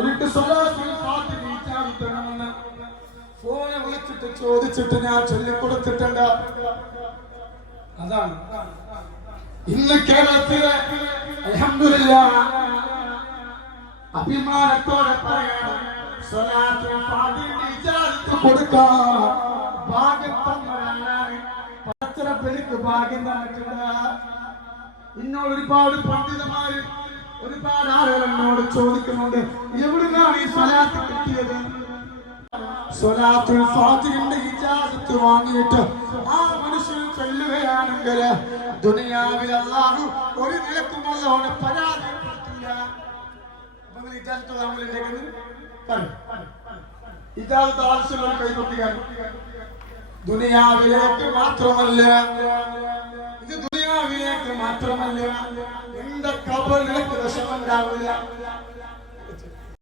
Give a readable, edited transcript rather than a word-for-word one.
എനിക്ക് സ്വലാത്തുൽ ഫാത്തിഹ ഇജാബത്തണമെന്ന് ഫോനെ വിളിച്ചിട്ട് ചോദിച്ചിട്ട് ഞാൻ ചൊല്ലിക്കൊടുത്തിട്ടുണ്ട്. അതാണ് ഇന്ന് കേരളത്തിലെ അൽഹംദുലില്ലാഹ് അഭിമാനത്തോടെ പറയണം, സ്വലാത്തുൽ ഫാത്തിഹ ഇജാബത്ത് കൊടുക്കാൻ ഭാഗ്യം തന്നവരാണ്. പച്ചറപ്പെനിക്ക് ഭാഗ്യം തന്നിട്ടുണ്ട്. ഇന്നോട് ഒരുപാട് പണ്ഡിതന്മാര് ഒരുപാട് ആളുകൾ എന്നോട് ചോദിക്കുന്നുണ്ട്, എവിടുന്നാണ് ഈ സ്വലാത്ത് കിട്ടിയത്? സ്വലാത്തുൽ ഫാത്തിഹയുടെ ഇജാസത്ത് വാങ്ങിയിട്ട് ആ മനുഷ്യൻ ചൊല്ലുകയാണെങ്കിൽ ദുനിയാവിൽ അല്ലാഹു ഒരു നിലക്കും അല്ലാഹുവിനെ പരാജയപ്പെടുത്തില്ല. അപ്പൊ നിങ്ങൾ ഇജാസത്ത് വാങ്ങലില്ലെങ്കിൽ ഇജാസത്ത് ആവശ്യമുള്ള കൈകൊട്ടിക്കാൻ ദുനിയാവിലേക്ക് മാത്രമല്ല, ഇത് ദുനിയാവിലേക്ക് മാത്രമല്ല, എന്റെ കബറിലേക്ക് വിഷമുണ്ടാവില്ല.